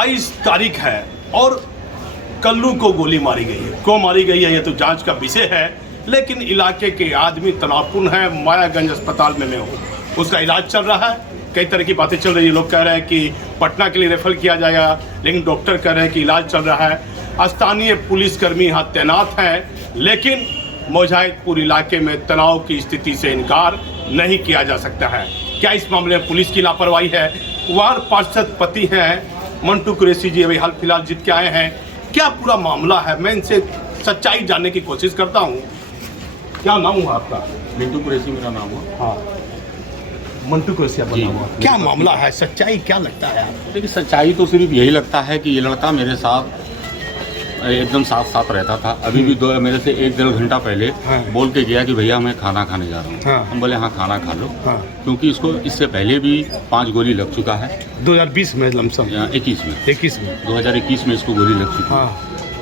22 तारीख है और कल्लू को गोली मारी गई है। क्यों मारी गई है ये तो जांच का विषय है, लेकिन इलाके के आदमी तनावपूर्ण है। मायागंज अस्पताल में मैं हूँ, उसका इलाज चल रहा है। कई तरह की बातें चल रही है। लोग कह रहे हैं कि पटना के लिए रेफर किया जाएगा, लेकिन डॉक्टर कह रहे हैं कि इलाज चल रहा है। स्थानीय पुलिसकर्मी यहाँ तैनात हैं, लेकिन मोजाहिदपुर इलाके में तनाव की स्थिति से इनकार नहीं किया जा सकता है। क्या इस मामले में पुलिस की लापरवाही है? वार्ड पार्षद पति हैं मंटू कुरैशी जी, अभी हाल फिलहाल जीत के आए हैं। क्या पूरा मामला है, मैं इनसे सच्चाई जानने की कोशिश करता हूँ। क्या नाम हुआ आपका? मंटू कुरैशी मेरा नाम हुआ। हाँ, मंटू कुरैशी आपका नाम हुआ। क्या मामला है, सच्चाई क्या लगता है? देखिए, सच्चाई तो सिर्फ यही लगता है कि ये लड़का मेरे साथ एकदम साथ साथ रहता था। अभी भी मेरे से 1-1.5 घंटा पहले बोल के गया कि भैया मैं खाना खाने जा रहा हूँ। हम बोले हाँ खाना खा लो, क्योंकि इसको इससे पहले भी 5 गोली लग चुका है। 2020 में लमसम 21 में 2021 में इसको गोली लग चुकी है।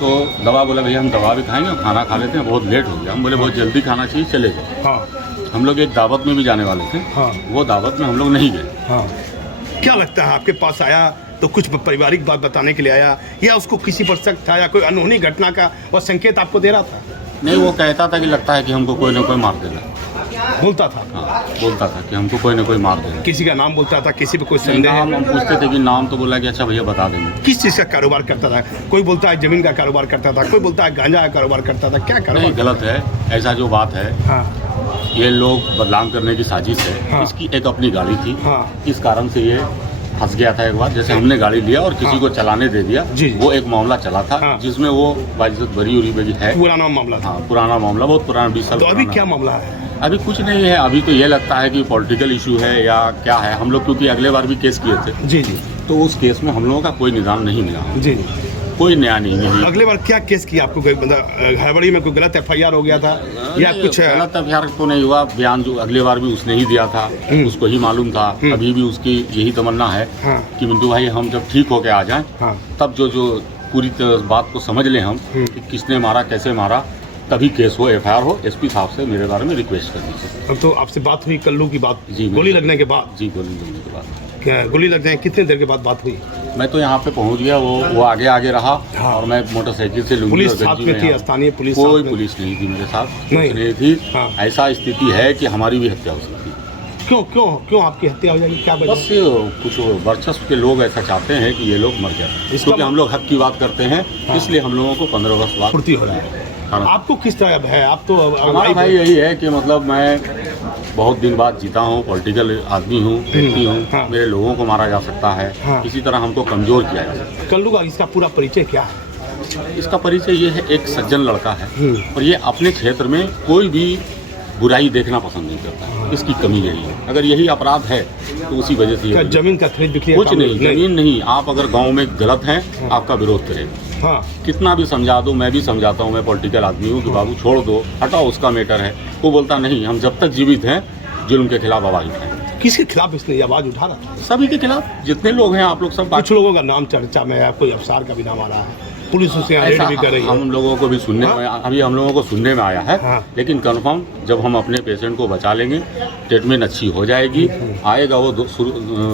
तो दवा बोला भैया हम दवा भी खाएंगे, खाना खा लेते हैं, बहुत लेट हो गया। हम बोले बहुत जल्दी खाना चाहिए, चले जाओ। हम लोग एक दावत में भी जाने वाले थे, वो दावत में हम लोग नहीं गए। क्या लगता है, आपके पास आया तो कुछ पारिवारिक बात बताने के लिए आया, या उसको किसी पर शक था, या कोई अनहोनी घटना का वो संकेत आपको दे रहा था? नहीं, वो कहता था कि लगता है कि हमको कोई ना कोई मार देगा। बोलता था? हाँ, बोलता था कि हमको कोई ना कोई मार देगा। किसी का नाम बोलता था? किसी पे कोई संदेह? हम पूछते थे कि नाम, तो बोला कि अच्छा भैया बता देंगे। किस चीज़ का कारोबार करता था? कोई बोलता है जमीन का कारोबार करता था, कोई बोलता है गांजा का कारोबार करता था। क्या कारोबार? गलत है, ऐसा जो बात है। ये लोग बदनाम करने की साजिश है। इसकी एक अपनी गाड़ी थी, इस कारण से ये फंस गया था। एक बार जैसे हमने गाड़ी लिया और किसी को चलाने दे दिया, वो एक मामला चला था जिसमें वो बाइज्जत बरी उरी बगी है। पुराना मामला था? हाँ, पुराना मामला, बहुत पुराना, 20 साल। तो अभी क्या मामला है? अभी कुछ नहीं है। अभी तो ये लगता है कि पॉलिटिकल इशू है या क्या है। हम लोग क्योंकि अगले बार भी केस किए थे जी, तो उस केस में हम लोगों का कोई निदान नहीं मिला जी, कोई न्याय नहीं मिला। अगले बार क्या केस किया आपको? कोई मतलब हड़बड़ी में कोई गलत FIR हो गया था या कुछ? गलत FIR तो नहीं हुआ। बयान जो अगले बार भी उसने ही दिया था, उसको ही मालूम था। अभी भी उसकी यही तमन्ना है कि मिंटू भाई हम जब ठीक होके आ जाएं, तब जो पूरी बात को समझ लें हम कि किसने मारा, कैसे मारा, तभी केस हो, FIR हो। SP साहब से मेरे बारे में रिक्वेस्ट कर दीजिए। अब तो आपसे बात हुई कल्लू की बात? जी, गोली लगने के बाद? जी, गोली लगने के बाद। क्या गोली लगने कितने देर के बाद बात हुई? मैं तो यहाँ पे पहुँच गया, वो आगे रहा और मैं मोटरसाइकिल से लूंगी। पुलिस साथ में थी? स्थानीय पुलिस? कोई पुलिस नहीं थी मेरे साथ, नहीं थी। ऐसा स्थिति है कि हमारी भी हत्या हो सकती है। क्यों आपकी हत्या हो जाएगी? क्या बस कुछ वर्चस्व के लोग ऐसा चाहते हैं कि ये लोग मर जाए, क्योंकि हम लोग हक की बात करते हैं, इसलिए हम लोगों को 15 वर्ष बाद पूर्ति हो रहा है। आपको किस तरह है? आप तो हमारा भाई यही है कि मतलब मैं बहुत दिन बाद जीता हूँ, पॉलिटिकल आदमी हूँ, व्यक्ति हूँ। मेरे लोगों को मारा जा सकता है, इसी तरह हमको कमजोर किया जा सकता है। कल्लू का इसका पूरा परिचय क्या है? इसका परिचय ये है, एक सज्जन लड़का है और ये अपने क्षेत्र में कोई भी बुराई देखना पसंद नहीं करता। इसकी कमी यही है। अगर यही अपराध है तो उसी वजह से जमीन का खरीद बिक्री? कुछ नहीं, जमीन नहीं। आप अगर गांव में गलत हैं, आपका विरोध करेगा। कितना भी समझा दो, मैं भी समझाता हूँ, मैं पॉलिटिकल आदमी हूँ कि बाबू छोड़ दो, हटाओ, उसका मैटर है। वो बोलता नहीं, हम जब तक जीवित हैं जुल्म के खिलाफ आवाज उठाएं। किसके खिलाफ इसने आवाज उठा रहा था? सभी के खिलाफ, जितने लोग हैं आप लोग सब। कुछ लोगों का नाम चर्चा में है, कोई अफसर का भी नाम आ रहा है, पुलिस उसे रेड भी कर रही है। हम लोगों को भी सुनने में, अभी हम लोगों को सुनने में आया है, लेकिन कंफर्म जब हम अपने पेशेंट को बचा लेंगे, ट्रीटमेंट अच्छी हो जाएगी, आएगा वो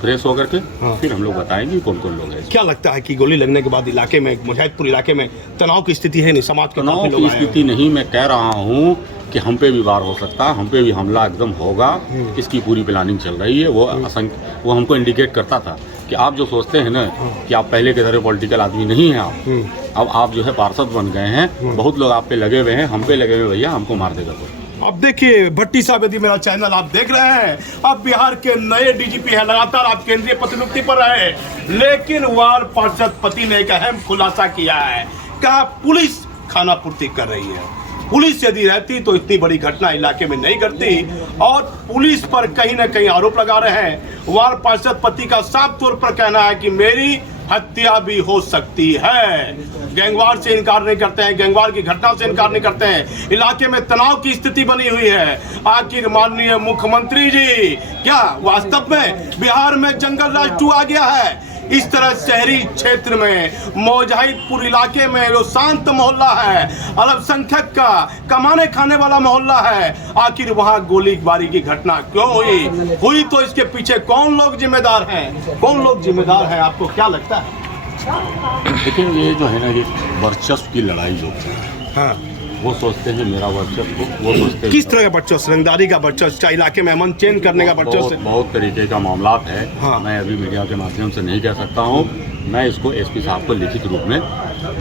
फ्रेश होकर के, फिर हम लोग बताएंगे कौन कौन लोग हैं। क्या लगता है कि गोली लगने के बाद इलाके में, मोजाहिदपुर इलाके में तनाव की स्थिति है? नहीं, समाज के तनाव की स्थिति नहीं, मैं कह रहा हूँ कि हम पे भी वार हो सकता है, हम पे भी हमला एकदम होगा। इसकी पूरी प्लानिंग चल रही है। वो हमको इंडिकेट करता था कि आप जो सोचते हैं ना कि आप पहले के तरह पॉलिटिकल आदमी नहीं हैं, अब आप जो है पार्षद बन गए हैं, बहुत लोग आप पे लगे हुए हैं, हम पे लगे हुए, भैया हमको मार देगा कोई। अब देखिए भट्टी साहब, यदि मेरा चैनल आप देख रहे हैं, अब बिहार के नए DGP है, लगातार आप केंद्रीय प्रतिनियुक्ति पर रहे, लेकिन वार्ड पार्षद पति ने एक अहम खुलासा किया है। कहा पुलिस खाना पूर्ति कर रही है। पुलिस यदि रहती तो इतनी बड़ी घटना इलाके में नहीं घटती, और पुलिस पर कहीं ना कहीं आरोप लगा रहे हैं। वार्ड पार्षद पति का साफ तौर पर कहना है कि मेरी हत्या भी हो सकती है। गैंगवार से इनकार नहीं करते हैं, गैंगवार की घटना से इनकार नहीं करते हैं। इलाके में तनाव की स्थिति बनी हुई है। आखिर माननीय मुख्यमंत्री जी, क्या वास्तव में बिहार में जंगल राज 2 आ गया है? इस तरह शहरी क्षेत्र में, मोजाहिदपुर इलाके में जो शांत मोहल्ला है, अल्पसंख्यक का कमाने खाने वाला मोहल्ला है, आखिर वहां गोलीबारी की घटना क्यों हुई? तो इसके पीछे कौन लोग जिम्मेदार हैं? कौन लोग जिम्मेदार हैं? आपको क्या लगता है? लेकिन ये जो है ना, ये वर्चस्व की लड़ाई जो है, हाँ, वो सोचते हैं मेरा वर्चस्व, वो सोचते हैं किस तरह का वर्चस्व? रंगदारी का वर्चस्व, चाहे इलाके में अमन चैन करने का बहुत वर्चस्व? बहुत तरीके का मामला है। हाँ। मैं अभी मीडिया के माध्यम से नहीं कह सकता हूँ। मैं इसको एसपी साहब को लिखित रूप में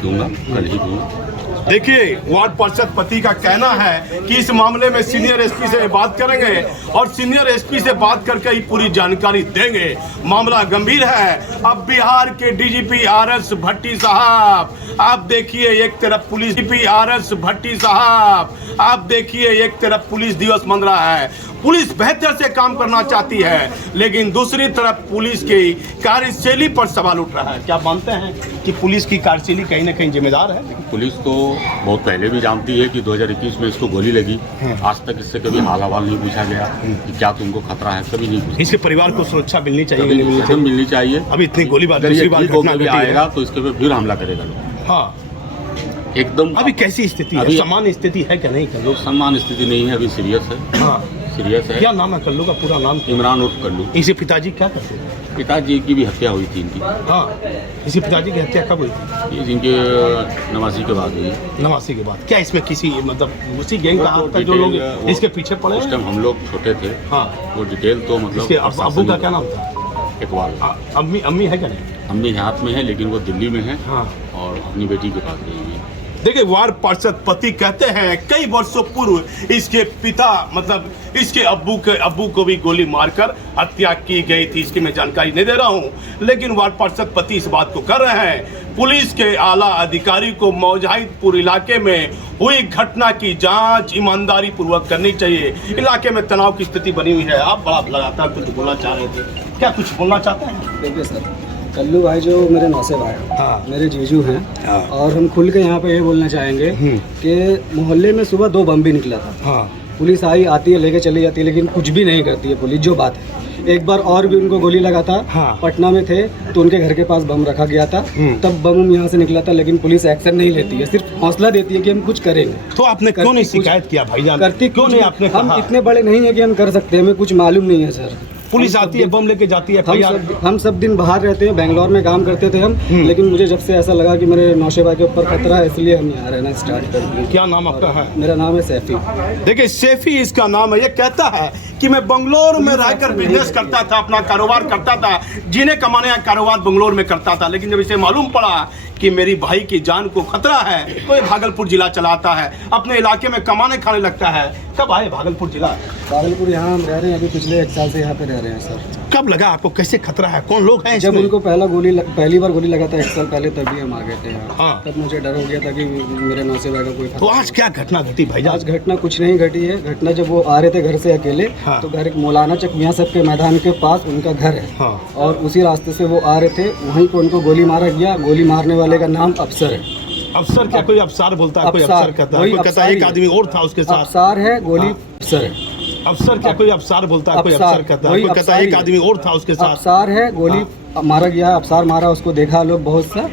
दूंगा, कल ही दूंगा। देखिए, वार्ड पार्षद पति का कहना है कि इस मामले में सीनियर एसपी से बात करेंगे और सीनियर एसपी से बात करके ही पूरी जानकारी देंगे। मामला गंभीर है। अब बिहार के डीजीपी आरएस भट्टी साहब, आप देखिए एक तरफ पुलिस डीजीपी आरएस भट्टी साहब, आप देखिए एक तरफ पुलिस दिवस मन रहा है, पुलिस बेहतर से काम करना चाहती है, लेकिन दूसरी तरफ पुलिस की कार्यशैली पर सवाल उठ रहा है। क्या मानते हैं कि पुलिस की कार्यशैली कहीं ना कहीं जिम्मेदार है? पुलिस तो बहुत पहले भी जानती है कि 2021 में इसको गोली लगी। आज तक इससे कभी हाल हवाल नहीं पूछा गया कि क्या तुमको खतरा है, कभी नहीं पूछा। इसके परिवार को सुरक्षा मिलनी चाहिए, कभी नहीं मिलनी चाहिए? मिलनी चाहिए। अभी इतनी गोलीबार अगर ये दूसरी बार ठीक होकर घटना भी घटी है। आएगा तो इसके पे फिर हमला करेगा लोग। हाँ, एकदम अभी कैसी स्थिति है? अभी- सामान्य स्थिति है क्या? नहीं कल्लू? सम्मान स्थिति नहीं है, अभी सीरियस है। हाँ, सीरियस है। क्या नाम है कल्लू का? पूरा नाम क्या? इमरान उर्फ कल्लू। इसे पिताजी क्या करते हैं? पिताजी की भी हत्या हुई थी इनकी। हाँ, इसी पिताजी की हत्या कब हुई थी? ये जिनके नवासी के बाद हुई। नवासी के बाद। क्या इसमें किसी मतलब उसी गैंग का हाथ था जो लोग वो- इसके पीछे पड़े? उस टाइम हम लोग छोटे थे। हाँ, वो डिटेल तो मतलब इसके अब्बू का क्या नाम था? इकबाल। अम्मी अम्मी है क्या नहीं? अम्मी हाथ में है, लेकिन वो दिल्ली में है हाँ। और अपनी बेटी के पास गई हुई है। देखिए, वार्ड पार्षद पति कहते हैं कई वर्षों पूर्व इसके पिता मतलब इसके अब्बू को भी गोली मारकर हत्या की गई थी। इसकी मैं जानकारी नहीं दे रहा हूं, लेकिन वार्ड पार्षद पति इस बात को कर रहे हैं। पुलिस के आला अधिकारी को मौजाहिदपुर इलाके में हुई घटना की जांच ईमानदारी पूर्वक करनी चाहिए। इलाके में तनाव की स्थिति बनी हुई है। आप बड़ा लगातार कुछ बोलना चाह रहे थे, क्या कुछ बोलना चाहते हैं? देखिए सर, कल्लू भाई जो मेरे नौसे भाई हाँ। मेरे जीजू हैं। हाँ। और हम खुल के यहाँ पे ये बोलना चाहेंगे कि मोहल्ले में सुबह 2 बम भी निकला था। हाँ, पुलिस आती है लेके चली जाती है, लेकिन कुछ भी नहीं करती है पुलिस, जो बात है। एक बार और भी उनको गोली लगा था। हाँ। पटना में थे तो उनके घर के पास बम रखा गया था, तब बम यहाँ से निकला था, लेकिन पुलिस एक्शन नहीं लेती है, सिर्फ हौसला देती है कि हम कुछ करेंगे। तो आपने क्यों नहीं शिकायत किया भाईजान? करती क्यों नहीं आपने हम कहा? इतने बड़े नहीं है कि हम कर सकते हैं, हमें कुछ मालूम नहीं है सर। पुलिस आती है, बम लेके जाती है। हम सब दिन बाहर रहते हैं, बेंगलोर में काम करते थे हम, लेकिन मुझे जब से ऐसा लगा कि मेरे नौशे भाई के ऊपर खतरा है, इसलिए हम यहाँ रहना स्टार्ट कर दिए। क्या नाम आपका है? मेरा नाम है सैफी। देखिए, सैफी इसका नाम है। ये कहता है कि मैं बंगलोर में रहकर बिजनेस करता था, अपना कारोबार करता था, जीने कमाने का कारोबार बंगलोर में करता था, लेकिन जब इसे मालूम पड़ा कि मेरी भाई की जान को खतरा है तो ये भागलपुर जिला चलाता है, अपने इलाके में कमाने खाने लगता है। कब आए भागलपुर जिला? भागलपुर यहाँ हम रह रहे हैं, अभी पिछले 1 साल से यहाँ पे रह रहे हैं सर। कब लगा आपको? कैसे खतरा है? कौन लोग हैं जब इसमें? उनको पहली बार गोली लगा था 1 साल पहले, तभी हम आ गए थे यहाँ। हाँ। तब मुझे डर हो गया था कि मेरे नौसे भाई का कोई तो आज क्या घटना घटी भाईजान? आज घटना कुछ नहीं घटी है। घटना जब वो आ रहे थे घर से अकेले, हाँ। तो घर मौलाना चक मियाँ साहब के मैदान के पास उनका घर है। हाँ। और उसी रास्ते से वो आ रहे थे, वहीं पर उनको गोली मारा गया। गोली मारने वाले का नाम अफसर है। अफसर क्या? कोई अफसर बोलता है, कोई अफसर, अफसर कहता है, वही कोई कहता है अफसर एक ही आदमी और था उसके साथ। अफसर है, गोली हाँ। अफसर है। अफसर क्या? कोई अफसर बोलता है, कोई अफसर, अफसर कहता है, वही कोई कहता है अफसर एक ही आदमी और था उसके साथ। अफसर है, गोली मारा गया, अफसर मारा, उसको देखा लोग बहुत सा।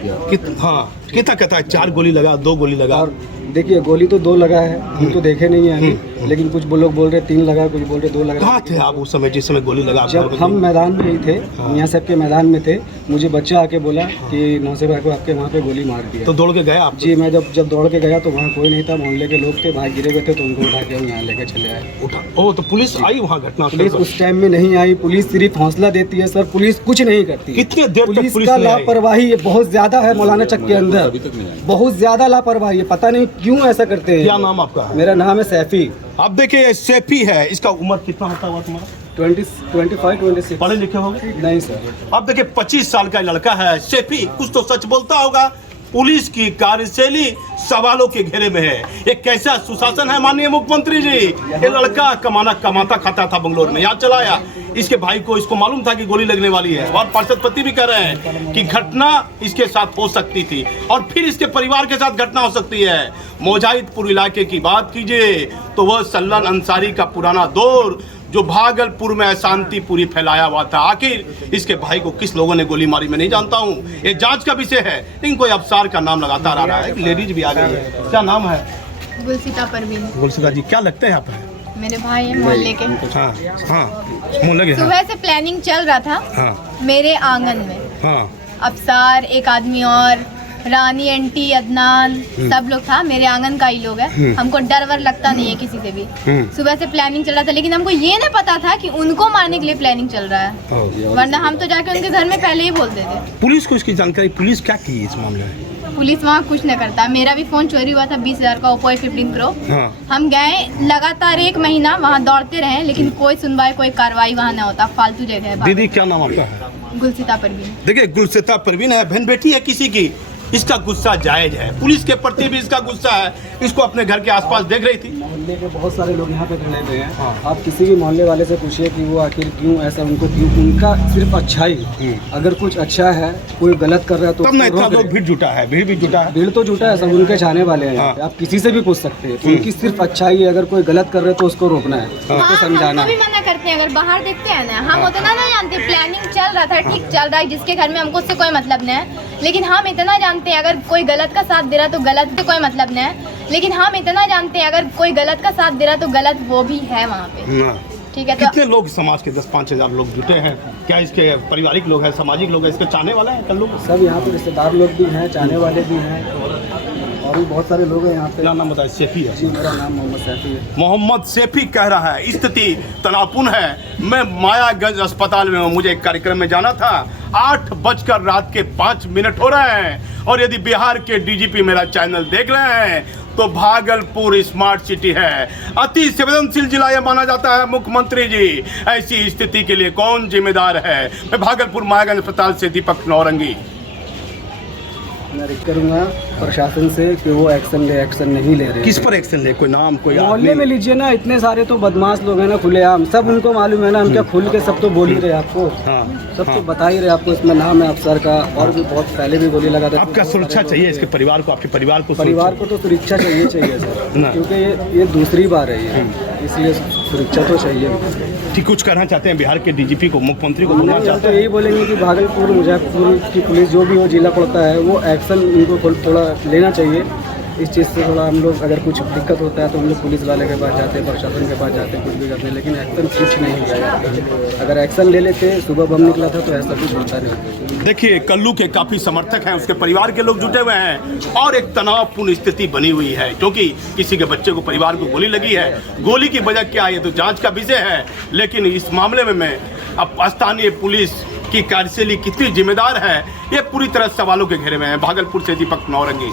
हाँ, कितना कहता है 4 गोली लगा, 2 गोली लगा। और देखिए, गोली तो 2 लगा है, हम तो देखे नहीं है अभी, लेकिन कुछ लोग बोल रहे 3 लगा, कुछ बोल रहे 2 लगा। कहाँ थे आप उस समय जिस समय गोली लगा? जब हम मैदान में ही थे, मियाँ साहब के मैदान में थे, मुझे बच्चा आके बोला कि नौसे भाई को आपके वहाँ पे गोली मार दिया। तो दौड़ के गए आप? जी, मैं जब दौड़ के गया तो वहाँ कोई नहीं था, मोहल्ले के लोग थे, भाई गिरे हुए थे, तो उनको उठा के हम यहाँ लेके चले आए। उठा? ओ, तो पुलिस आई वहाँ घटना? पुलिस उस टाइम में नहीं आई। पुलिस सिर्फ हौसला देती है सर, पुलिस कुछ नहीं करती। कितने देर तक पुलिस पुलिस का नहीं आई? लापरवाही ये बहुत ज्यादा है मौलाना चक के अंदर, अभी तक नहीं आई। बहुत ज्यादा लापरवाही है, पता नहीं क्यों ऐसा करते हैं। क्या नाम आपका है? मेरा नाम है सैफी। आप देखिए, ये सैफी है। इसका उम्र कितना होता हुआ तुम्हारा? 25-26। पढ़े लिखे होंगे? नहीं सर। अब देखिए, 25 साल का लड़का है सैफी, कुछ तो सच बोलता होगा। पुलिस की कार्यशैली सवालों के घेरे में है। ये कैसा सुशासन है माननीय मुख्यमंत्री जी? ये लड़का कमाता खाता था बंगलोर में, यहाँ चला आया। इसके भाई को इसको मालूम था कि गोली लगने वाली है, और पार्षद पति भी कह रहे हैं कि घटना इसके साथ हो सकती थी और फिर इसके परिवार के साथ घटना हो सकती है। मौजाहिदपुर इलाके की बात कीजिए तो वह सल्लन अंसारी का पुराना दौर जो भागलपुर में अशांति पूरी फैलाया हुआ था। आखिर इसके भाई को किस लोगों ने गोली मारी मैं नहीं जानता हूँ, ये जांच का विषय है, लेकिन कोई अफसर का नाम लगातार आ रहा है। लेडीज भी आ गई है। क्या नाम है? गुलसिता परवीन। गुलसिता जी, क्या लगते हैं आप? मेरे भाई हैं मोहल्ले के। हाँ हाँ, मोहल्ले के। सुबह से प्लानिंग चल रहा था हाँ मेरे आंगन में। हाँ अफसार, एक आदमी और रानी, आंटी, अदनान, सब लोग था। मेरे आंगन का ही लोग है। हमको डर वर लगता नहीं है किसी से भी। सुबह से प्लानिंग चल रहा था, लेकिन हमको ये नहीं पता था कि उनको मारने के लिए प्लानिंग चल रहा है, वरना हम तो जाके उनके घर में पहले ही बोल देते। पुलिस को इसकी जानकारी, पुलिस क्या की इस मामले में? पुलिस वहाँ कुछ नहीं करता। मेरा भी फ़ोन चोरी हुआ था 20,000 का ओप्पो A15 प्रो। हाँ। हम गए लगातार 1 महीना वहाँ दौड़ते रहे, लेकिन कोई सुनवाई, कोई कार्रवाई वहाँ नहीं होता। फालतू जगह है। दीदी क्या नाम आपका है? गुलसिता परवीन। देखिए, गुलसिता परवीन है, बहन बेटी है किसी की। इसका गुस्सा जायज है, पुलिस के प्रति भी इसका गुस्सा है। इसको अपने घर के आसपास देख रही थी। मोहल्ले के बहुत सारे लोग यहाँ पे खड़े हुए हैं। आप किसी भी मोहल्ले वाले से पूछिए कि वो आखिर क्यों ऐसा, उनको क्यों, उनका सिर्फ अच्छाई, अगर कुछ अच्छा है, कोई गलत कर रहा है तो तब ना इतना लोग भीड़ जुटा है, भीड़ भी जुटा है। भीड़ तो जुटा है, सब उनके चाहने वाले हैं। यहाँ पे आप किसी से भी पूछ सकते हैं, उनकी सिर्फ अच्छाई है। अगर कोई गलत कर रहे है तो उसको रोकना है, उसको समझाना हमको भी है। मना करते हैं। अगर बाहर देखते हैं ना, हम उतना नहीं जानते। प्लानिंग चल रहा था, ठीक चल रहा है, जिसके घर में हमको उससे कोई मतलब नहीं है। लेकिन हम इतना जानते हैं, अगर कोई गलत का साथ दे रहा तो गलत से कोई मतलब नहीं है। लेकिन हम इतना जानते हैं, अगर कोई गलत का साथ दे रहा तो गलत वो भी है वहाँ पे। ठीक है, तो कितने लोग समाज के 10-5 हजार लोग जुटे हैं? क्या इसके पारिवारिक लोग हैं, सामाजिक लोग हैं, इसके चाहने वाले हैं? कल्लू सब यहाँ पे रिश्तेदार लोग भी हैं, चाहने वाले भी हैं, और भी बहुत सारे लोग हैं यहाँ पे। क्या नाम बताया? सेफी है जी, मेरा नाम मोहम्मद सैफी है। मोहम्मद सेफी कह रहा है स्थिति तनावपूर्ण है। मैं मायागंज अस्पताल में हूँ, मुझे एक कार्यक्रम में जाना था। 8:05 हो रहे हैं, और यदि बिहार के डीजीपी मेरा चैनल देख रहे हैं तो भागलपुर स्मार्ट सिटी है, अति संवेदनशील जिला यह माना जाता है। मुख्यमंत्री जी, ऐसी स्थिति के लिए कौन जिम्मेदार है? मैं भागलपुर मायागंज अस्पताल से दीपक नौरंगी। मैं रिक्वेस्ट करूँगा प्रशासन से कि वो एक्शन नहीं ले रहे। किस पर एक्शन ले? कोई नाम, कोई मोहल्ले आदमी? में लीजिए ना, इतने सारे तो बदमाश लोग हैं ना, खुलेआम, सब उनको मालूम है ना। हम क्या खुल के सब तो बोल ही रहे आपको, सब तो बता ही रहे आपको। इसमें नाम है अफसर का, और भी बहुत पहले भी गोली लगा था। आपका सुरक्षा चाहिए इसके परिवार को, आपके परिवार को तो सुरक्षा चाहिए सर, क्योंकि ये दूसरी बार है ये, इसलिए सुरक्षा तो चाहिए। ठीक, कुछ कहना चाहते हैं बिहार के डीजीपी को, मुख्यमंत्री को बोलना हम चाहते तो हैं? यही बोलेंगे कि भागलपुर, मुजफ्फरपुर की पुलिस जो भी हो, जिला पड़ता है, वो एक्शन उनको थोड़ा लेना चाहिए। इस चीज़ से थोड़ा हम लोग, अगर कुछ दिक्कत होता है तो हम लोग पुलिस वाले के पास जाते हैं, प्रशासन के पास जाते हैं, कुछ भी करते हैं, लेकिन एक्शन कुछ नहीं हुआ है। अगर एक्शन ले लेते, सुबह बम निकला था, तो ऐसा कुछ होता नहीं। देखिए, कल्लू के काफी समर्थक हैं, उसके परिवार के लोग जुटे हुए हैं, और एक तनावपूर्ण स्थिति बनी हुई है, क्योंकि किसी के बच्चे को, परिवार को गोली लगी है। गोली की वजह क्या है, ये तो जांच का विषय है। लेकिन इस मामले में मैं अब स्थानीय पुलिस की कार्यशैली कितनी जिम्मेदार है, ये पूरी तरह सवालों के घेरे में है। भागलपुर से दीपक नौरंगी।